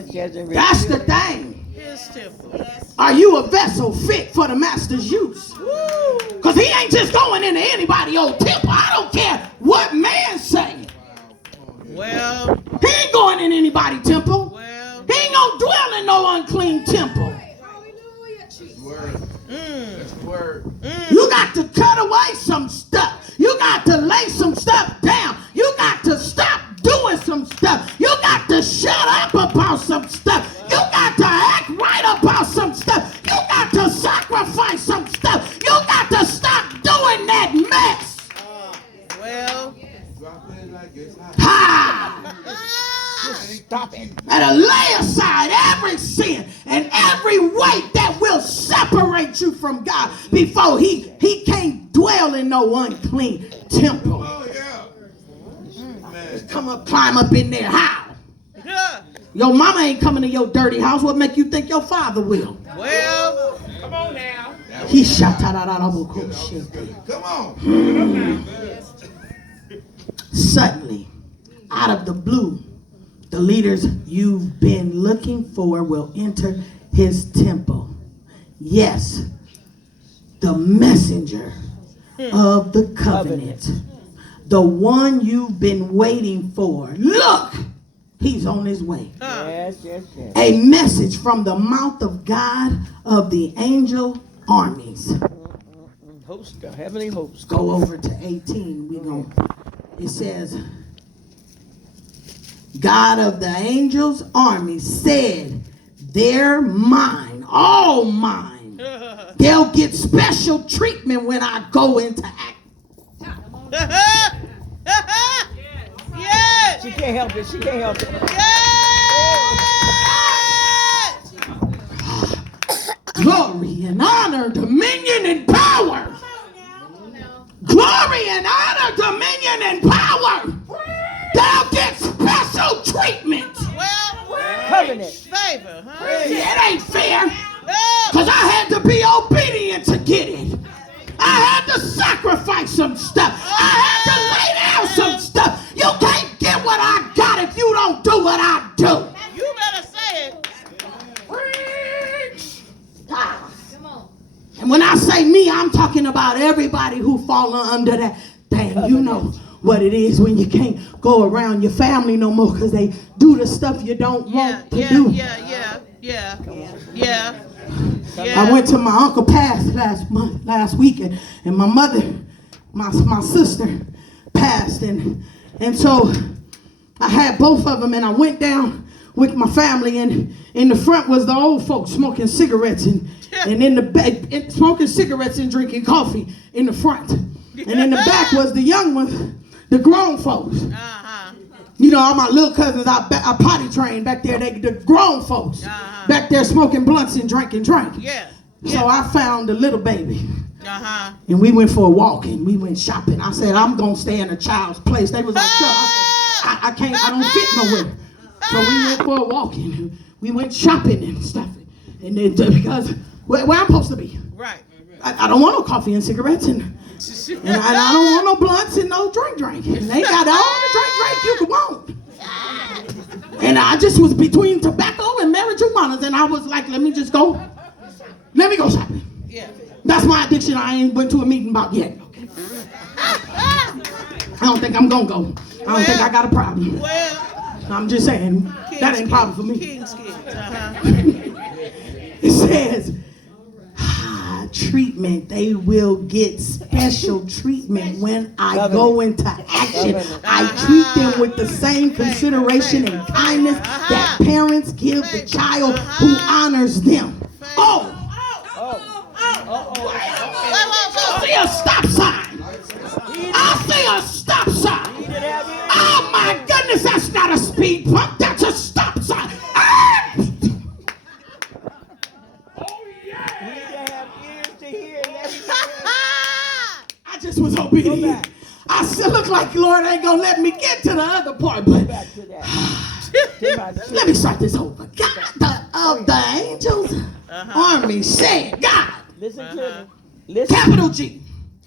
That's the thing. His temple. Are you a vessel fit for the master's use? Because he ain't just going into anybody old temple. I don't care what man say. Well. He ain't going in anybody's temple. Well. He ain't gonna dwell in no unclean temple. That's the word. You got to cut away some stuff. You got to lay some stuff down. You got to stop doing some stuff. You got to shut up about some stuff. You got to act right about some stuff. You got to sacrifice some stuff. You got to stop doing that mess. Well. Ha! Stop it. And lay aside every sin and every weight that will separate you from God before he can't dwell in no unclean temple. Oh, yeah. Man. Come up, climb up in there. How? Yeah. Your mama ain't coming to your dirty house. What make you think your father will? Well. Come on now. He shot out Come on. Suddenly, out of the blue, the leaders you've been looking for will enter his temple. Yes, the messenger of the covenant. The one you've been waiting for. Look, he's on his way. Yes. A message from the mouth of God of the angel armies. Host, the heavenly host. Go over to 18. It says, God of the angels army said, they're mine, all mine. They'll get special treatment when I go into act. Yes. She can't help it. She can't help it. Yes. Glory and honor, dominion and power. Glory and honor, dominion and power. They'll get special treatment. Well. Covenant. Favor, huh? See, it ain't fair. Because I had to be obedient to get it. I had to sacrifice some stuff. I had to lay down some stuff. You can't get what I got if you don't do what I do. You better say it. And when I say me, I'm talking about everybody who fall under that thing. You know what it is when you can't go around your family no more because they do the stuff you don't want to do. Yeah. I went to my uncle passed last weekend, and my mother, my sister passed, and so I had both of them, and I went down with my family, and in the front was the old folks smoking cigarettes, and in the back smoking cigarettes and drinking coffee in the front, and in the back was the young ones, the grown folks. You know, all my little cousins, I potty trained back there. The grown folks back there smoking blunts and drinking drink. So I found the little baby. And we went for a walk and we went shopping. I said, I'm going to stay in a child's place. They was like, sure. I can't, I don't fit nowhere. So we went for a walk and we went shopping and stuff. And then because where I'm supposed to be. Right. I don't want no coffee and cigarettes and I don't want no blunts and no drink. And they got all the drink you could want. And I just was between tobacco and marijuana, and I was like, let me go shopping. Yeah. That's my addiction I ain't went to a meeting about yet. Okay. I don't think I'm gonna go. I don't think I got a problem. Well, I'm just saying, that ain't a problem for me. King's kids. It says, treatment. They will get special treatment when I go into action. I treat them with the same consideration and kindness that parents give the child who honors them. I see a stop sign. I see a stop sign. Oh my goodness, that's not a speed bump. That's a stop sign. I just was obedient. I still look like Lord ain't gonna let me get to the other part, but let me start this over. God of the angels army said, God. Listen to me. Listen. Capital G.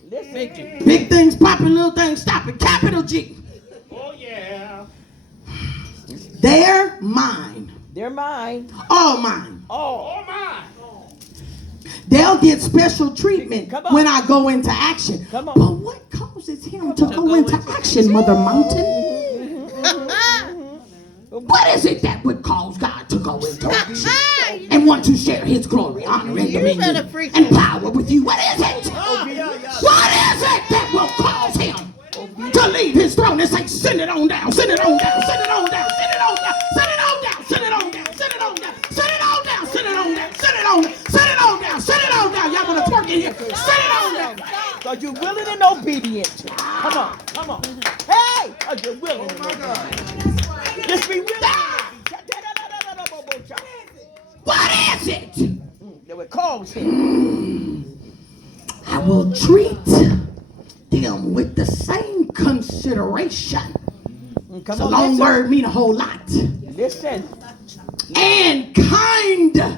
Listen. Big things popping, little things stopping. Capital G. Oh yeah. They're mine. They're mine. All mine. All. They'll get special treatment Come on. when I go into action. Come on. But what causes him to go into action, Mother Mountain? What is it that would cause God to go into action and want to share his glory, honor, and dominion and power with you? What is it? What is it that will cause him to leave his throne and say, send it on down, send it on down, send it on down, send it on down, send it on down, send it on down, send it on down, send it on down, send it on down, send it on down, send it on down, send it on down. Y'all want to twerk in here? Send it on down. Because you're willing and obedient. Come on, come on. Hey, because you're willing and obedient. Just be willing. What is it? That would cause him. I will treat them with the same consideration. Come It's a on, long listen. word, mean a whole lot. Listen. And kindness.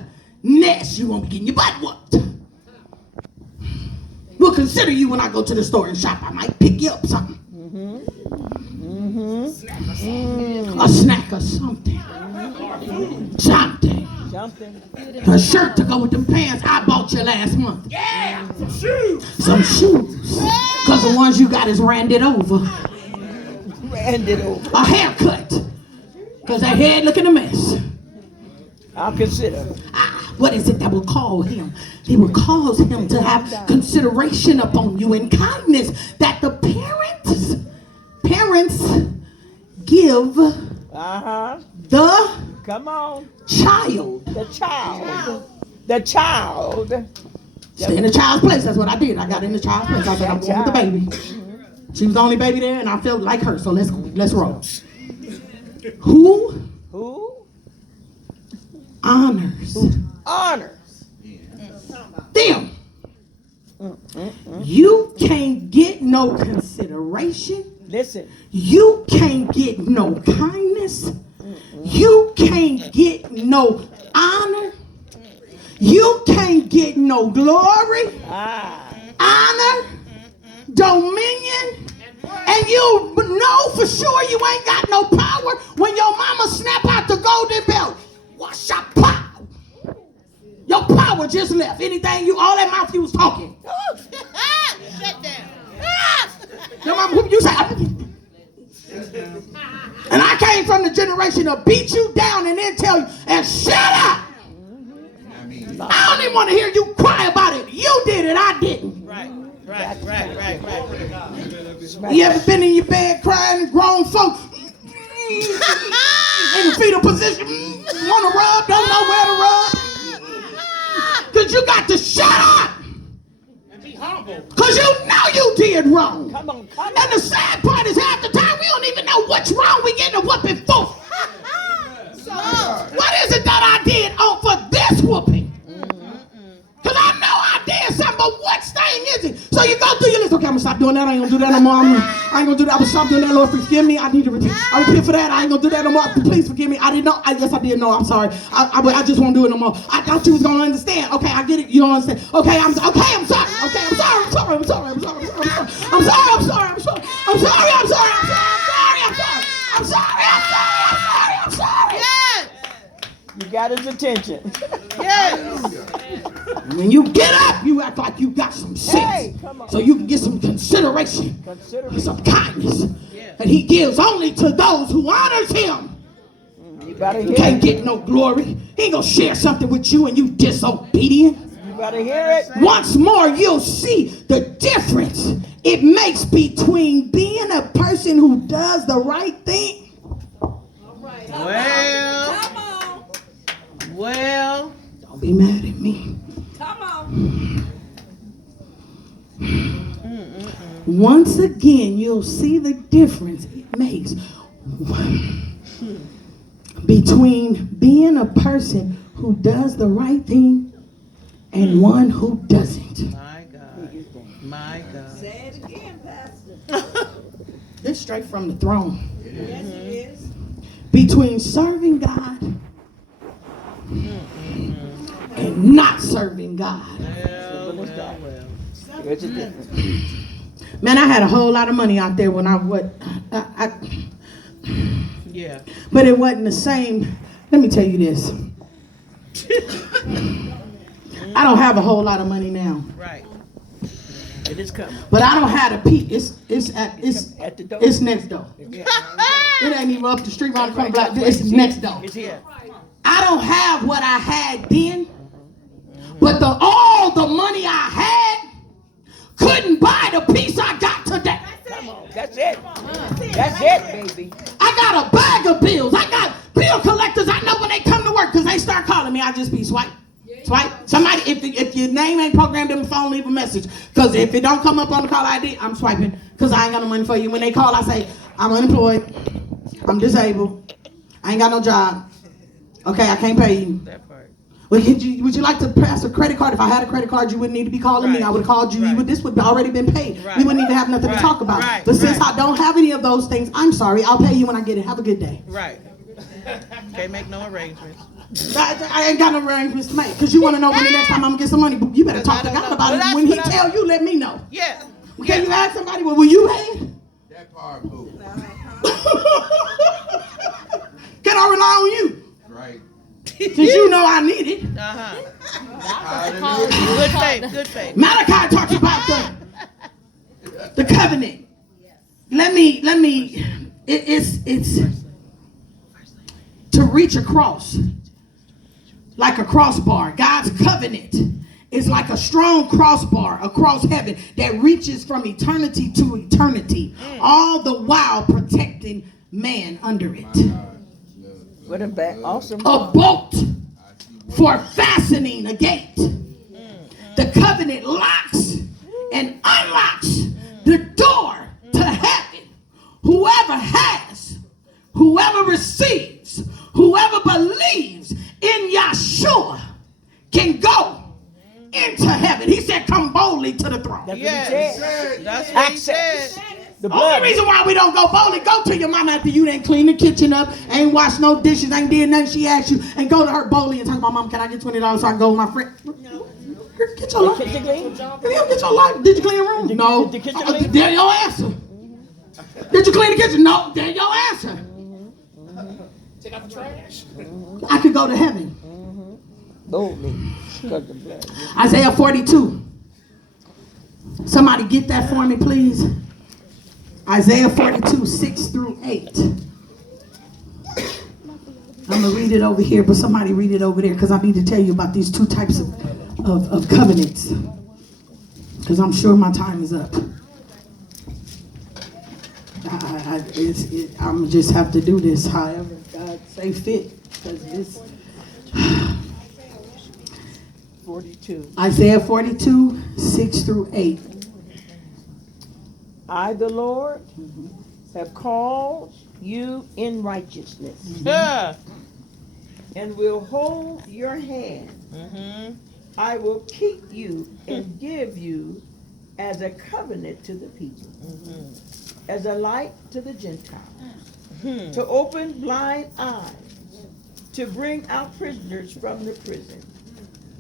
You won't be getting your butt whooped. We'll consider you when I go to the store and shop. I might pick you up something. A snack or something. Something. Something. A shirt to go with them pants I bought you last month. Yeah, some shoes. Some shoes. Because the ones you got is randed over. Hand it over. A haircut. Because that head looking a mess. I'll consider. What is it that will call him? It will cause him to have consideration upon you and kindness that the parents give Uh-huh. the Come on. child. The child. The child. Stay in the child's place. That's what I did. I got in the child's place. I said, I'm going with the baby. She was the only baby there, and I felt like her. So let's roll. Who honors honors them? You can't get no consideration. Listen. You can't get no kindness. You can't get no honor. You can't get no glory, honor, dominion. And you know for sure you ain't got no power when your mama snap out the golden belt. What's your power? Your power just left. Anything all that mouth you was talking. Shut down. Your mama, who you say? And I came from the generation to beat you down and then tell you, and shut up. I don't even want to hear you cry about it. You did it, I didn't. Right. You ever been in your bed crying, grown folk in the fetal position, want to rub, don't know where to rub? Because you got to shut up. Because you know you did wrong. Come on. And the sad part is half the time we don't even know what's wrong we getting a whooping for. What is it that I did for this whooping? Because I know I did something, but what thing is it? So you go through your list. Okay, I'm going to stop doing that. I ain't going to do that no more. I ain't going to do that. I'm going to stop doing that. Lord, forgive me. I need to repent. I repent for that. I ain't going to do that no more. Please forgive me. I didn't know. Yes, I did know. I'm sorry. I just won't do it no more. I thought you was going to understand. Okay, I get it. You don't understand. Okay, I'm sorry. Okay, I'm sorry. I'm sorry. I'm sorry. I'm sorry. I'm sorry. I'm sorry. I'm sorry. I'm sorry. I'm sorry. I'm sorry. I'm sorry. I'm sorry. I'm sorry. I'm sorry. Yes. You got his attention. Yes. When you get up, you act like you got some sense. Hey, come on. So you can get some consideration. Consider Some kindness that he gives only to those who honors him. You better You hear can't it. get no glory. He ain't gonna share something with you and you disobedient. You better hear it. Once more, you'll see the difference it makes between being a person who does the right thing. Well. Don't be mad at me. Once again, you'll see the difference it makes between being a person who does the right thing and one who doesn't. My God. My God. Say it again, Pastor. This straight from the throne. Yes, it is. Between serving God and not serving God. Well. There's a difference. Man, I had a whole lot of money out there when Yeah. but it wasn't the same Let me tell you this. I don't have a whole lot of money now, Right. It is coming. but I don't have to peak. It's At the door. it's next door. Yeah. It ain't even up the street around the corner block. It's next door. It's here. I don't have what I had then, but all the money I had couldn't buy the peace I got today. Come on. That's it. That's it, baby. I got a bag of bills. I got bill collectors. I know when they come to work because they start calling me, I just be swipe. Somebody, if your name ain't programmed in the phone, leave a message. Because if it don't come up on the call ID, I'm swiping because I ain't got no money for you. When they call, I say, I'm unemployed. I'm disabled. I ain't got no job. Okay, I can't pay you. That part. Well, would you like to pass a credit card? If I had a credit card, you wouldn't need to be calling me. Right. I would have called you. Right. This would have already been paid. Right. We wouldn't even have nothing to Right. talk about. Right. But since Right. I don't have any of those things, I'm sorry. I'll pay you when I get it. Have a good day. Right. Can't make no arrangements. I ain't got no arrangements to make. Because you want to know when the next time I'm going to get some money. But you better talk to I don't God know. about Well, it. that's When he what I- tell you, let me know. Yeah. Can you ask somebody, well, will you pay? That part, boo. Can I rely on you? Right. Since you know I need it. Uh-huh. Hallelujah. Good faith. Good faith. Malachi talks about the covenant. Let me, it's to reach across, like a crossbar. God's covenant is like a strong crossbar across heaven that reaches from eternity to eternity, all the while protecting man under it. What a back. Awesome. A bolt for fastening a gate. The covenant locks and unlocks the door to heaven. Whoever has, whoever receives, whoever believes in Yahshua can go into heaven. He said, come boldly to the throne. That's Yes. what he said. That's what he Access. said. The Only blood. reason why we don't go boldly, go to your mama after you ain't cleaned the kitchen up, ain't washed no dishes, ain't did nothing she asked you, and go to her boldly and talk about, Mom, can I get $20 so I can go with my friend? Get your life. Kitchen clean? You don't get your life. Did you clean the room? No. Did the kitchen clean? There your answer. Did you clean the kitchen? No. There your answer. Take out the trash. I could go to heaven. Boldly. Because the blood. Isaiah 42. Somebody get that for me, please. Isaiah 42, 6 through 8. I'm going to read it over here, but somebody read it over there because I need to tell you about these two types of covenants. Because I'm sure my time is up. I'm just have to do this however God say fit. Because this 42. Isaiah 42, 6 through 8. I, the Lord, have called you in righteousness Yeah. and will hold your hand. Mm-hmm. I will keep you and give you as a covenant to the people, as a light to the Gentiles, to open blind eyes, to bring out prisoners from the prison,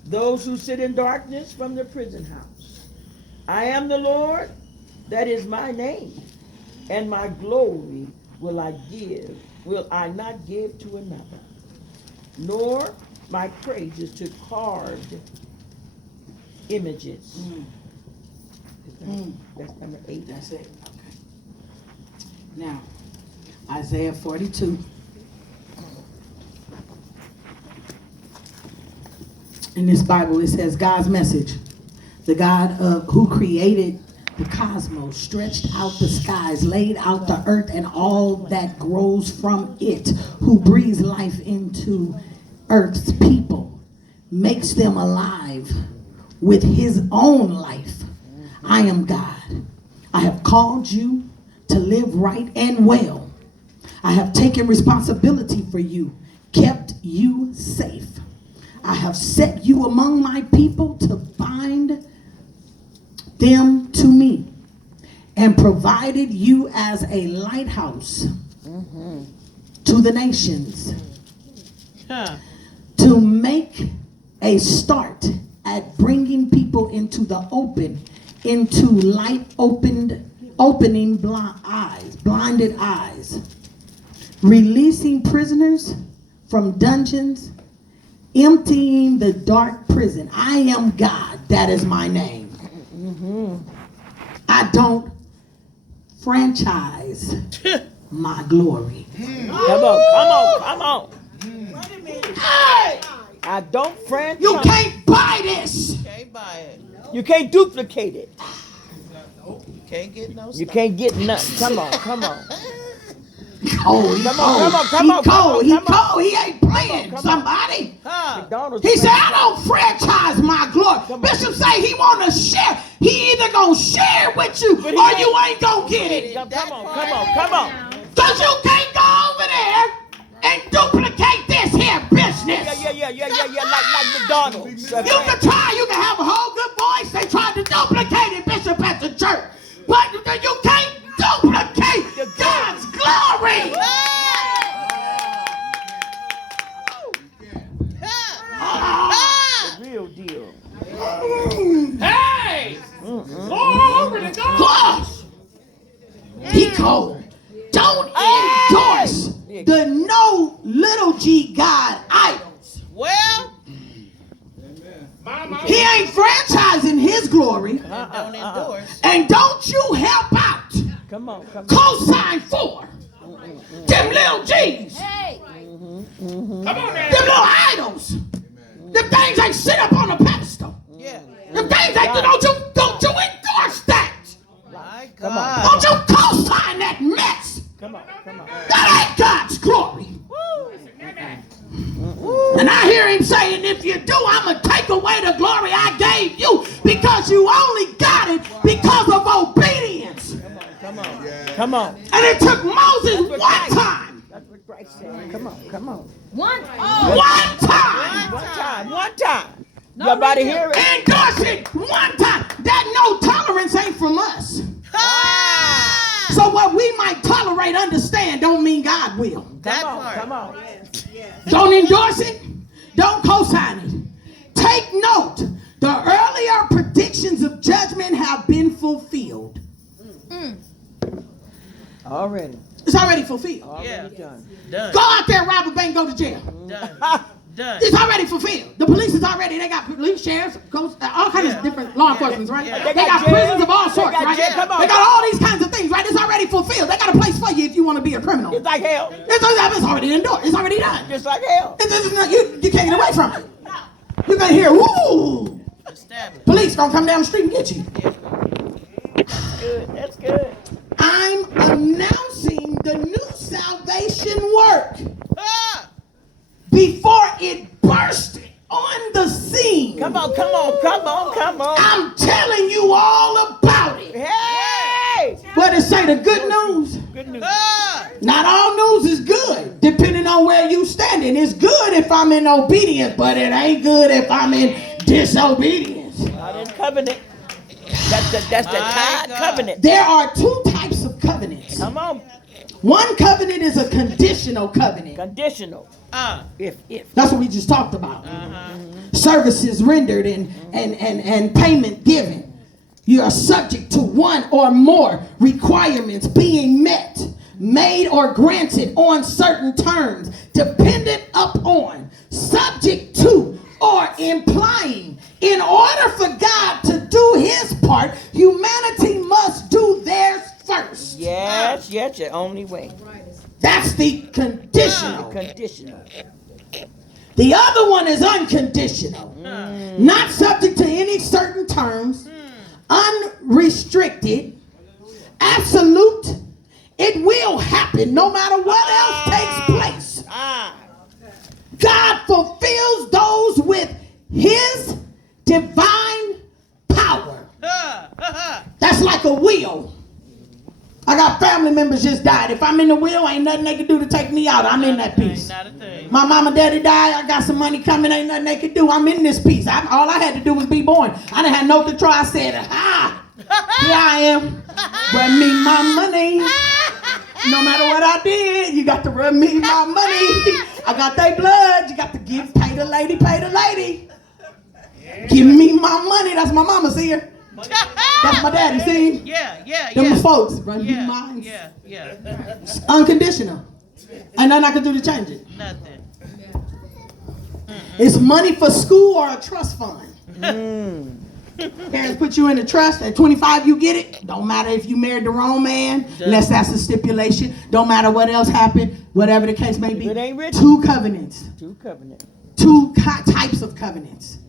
those who sit in darkness from the prison house. I am the Lord, that is my name, and my glory will I not give to another, nor my praises to carved images. That's number 8. That's it. Okay. Now, Isaiah 42. In this Bible, it says God's message. The God who created the cosmos, stretched out the skies, laid out the earth and all that grows from it, who breathes life into earth's people, makes them alive with his own life. I am God. I have called you to live right and well. I have taken responsibility for you, kept you safe. I have set you among my people to bind them to me, and provided you as a lighthouse to the nations, Huh. to make a start at bringing people into the open, into light opening blinded eyes, releasing prisoners from dungeons, emptying the dark prison. I am God, that is my name. I don't franchise my glory. Come on. Hey! I don't franchise. You can't buy this. Can't buy it. You can't duplicate it. Can't get no You stuff. can't get nothing. Come on. Oh, he Come cold. on. He cold. He ain't playing. Somebody. Huh. McDonald's He said, I franchise. don't franchise my glory. Bishop say he want to share. He either going to share with you But he or ain't- you ain't going to get it. Come on. Because you can't go over there and duplicate this here business. Yeah. Like McDonald's. You can try. You can have a whole good voice. They tried to duplicate it, Bishop, at the church. But you can't duplicate God's glory. Real deal. Hey! Glory to God! Gosh. He cold. Don't endorse the no little g God idols. Well, My. He ain't franchising his glory. don't endorse. And don't you help out. Come on. Co-sign for them little G's. Hey, Come on now. Them little idols. Them things they sit up on a pedestal. Yeah. Them things they don't you endorse that. My Come God. Don't you co-sign that mess. Come on. That ain't God's glory. And I hear him saying, if you do, I'm going to take away the glory I gave you because you only got it because of obedience. Come on. And it took Moses one time. That's what Christ said. Come on. one. One time. One time. Y'all about to hear it? Endorse it one time. That no tolerance ain't from us. So what we might tolerate, understand, don't mean God will. That part. Come on. Don't endorse it. Don't co-sign it. Take note. The earlier predictions of judgment have been fulfilled. Already. It's already fulfilled. Yeah. Done. Done. Go out there, rob a bank, go to jail. Done. Done. It's already fulfilled. The police is already, they got police, sheriffs, ghosts, all kinds of different law enforcement, right? Yeah. They got prisons of all sorts, got right? jail. Come on. They got all these kinds of things, right? It's already fulfilled. They got a place for you if you want to be a criminal. It's like hell. It's already endorsed. It's already done. Just like hell. You can't get away from it. You're going to hear, woo! Established. Police gonna come down the street and get you. That's good. I'm announcing the new salvation work Ah! before it burst on the scene. Come on. I'm telling you all about it. Hey! What did it say? The good news? Good news. Ah! Not all news is good, depending on where you standing. It's good if I'm in obedience, but it ain't good if I'm in disobedience. Not in covenant. That's the My tithe God. covenant. There are two types of covenants. Come on. One covenant is a conditional covenant. Conditional. If. That's what we just talked about. Uh-huh. Services rendered and payment given. You are subject to one or more requirements being met, made or granted on certain terms, dependent upon, subject to, or implying. In order for God to do his part, humanity must do theirs first. Yes, the only way. That's the conditional. Conditional. The other one is unconditional. Not subject to any certain terms, unrestricted, absolute. It will happen no matter what else takes place. God fulfills those with his divine power. That's like a will. I got family members just died. If I'm in the will, ain't nothing they can do to take me out. I'm in that piece. Not a thing. My mama and daddy died. I got some money coming. Ain't nothing they can do. I'm in this piece. All I had to do was be born. I didn't have no control. I said, here I am. Run me my money. No matter what I did, you got to run me my money. I got their blood. You got to pay the lady, pay the lady. Give me my money. That's my mama, see her. That's my daddy, see? Yeah. Them folks, run me mine. Yeah. Unconditional. Ain't nothing I can do to change it. Nothing. It's money for school or a trust fund. Parents put you in a trust. At 25, you get it. Don't matter if you married the wrong man, unless that's a stipulation. Don't matter what else happened, whatever the case may be. If it ain't written. 2 covenants. 2 covenant. 2 types of covenants.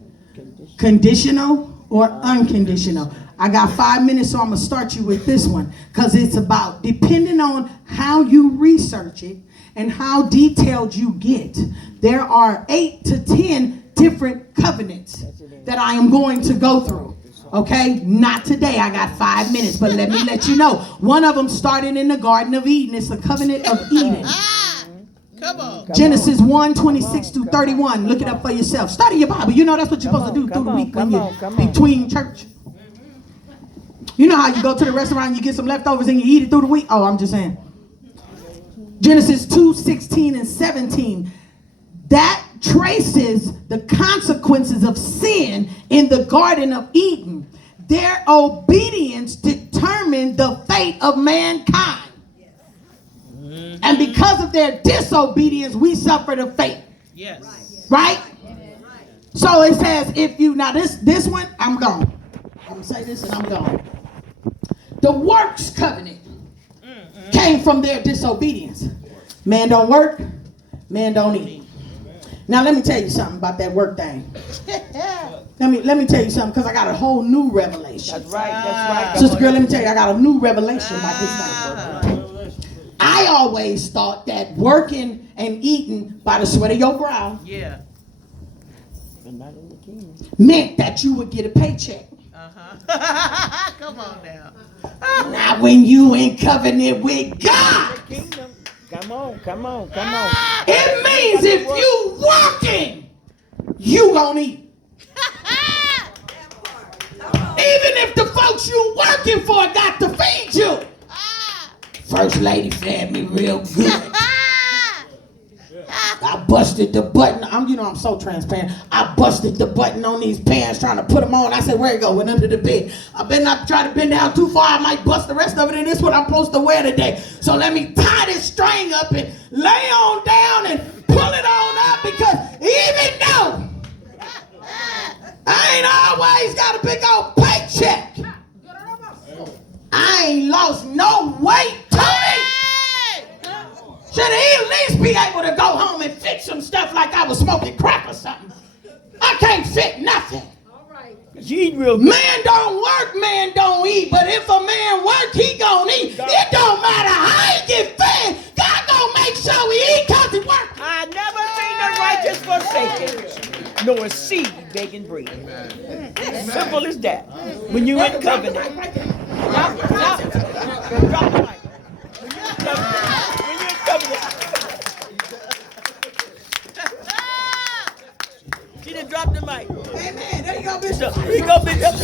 Conditional or unconditional. I got 5 minutes, so I'm going to start you with this one. Because it's about, depending on how you research it and how detailed you get, there are 8 to 10 different covenants that I am going to go through. Okay? Not today. I got 5 minutes, but let me let you know. One of them started in the Garden of Eden. It's the covenant of Eden. Come on. Genesis 1:26-31. Look it up for yourself. Study your Bible. You know that's what you're supposed to do through the week when you're between church. You know how you go to the restaurant and you get some leftovers and you eat it through the week? Oh, I'm just saying. Genesis 2:16 and 17. That traces the consequences of sin in the Garden of Eden. Their obedience determined the fate of mankind. And because of their disobedience, we suffer the fate. Yes. Right? So it says, if you, now this one, I'm gone. I'm going to say this and I'm gone. The works covenant came from their disobedience. Man don't work, man don't eat. Now let me tell you something about that work thing. Let me tell you something, because I got a whole new revelation. That's right. That's right. Sister girl, let me tell you, I got a new revelation about this thing. I always thought that working and eating by the sweat of your brow Yeah. But not in the kingdom. meant that you would get a paycheck. Uh-huh. Come on now. Not when you in covenant with God. Kingdom. Come on. Come on. Come on. It means if you working, you gonna eat. Even if the folks you working for got to feed you. First lady fed me real good. I busted the button. I'm so transparent. I busted the button on these pants trying to put them on. I said, where it go? Went under the bed. I better not try to bend down too far. I might bust the rest of it, and this is what I'm supposed to wear today. So let me tie this string up and lay on down and pull it on up, because even though I ain't always got a big old paycheck, I ain't lost no weight, Tony. Should he at least be able to go home and fix some stuff like I was smoking crack or something? I can't fit nothing. You eat real good. Man don't work, man don't eat. But if a man work, he gon' eat. It don't matter how he get fed. God gon' make sure he eat because he work. I never seen the righteous forsaken, nor a seed begging bread. Simple as that. When you in covenant. Drop the mic. When you in covenant. She done dropped the mic. Amen. There you go, Bishop. Here you go, Bishop.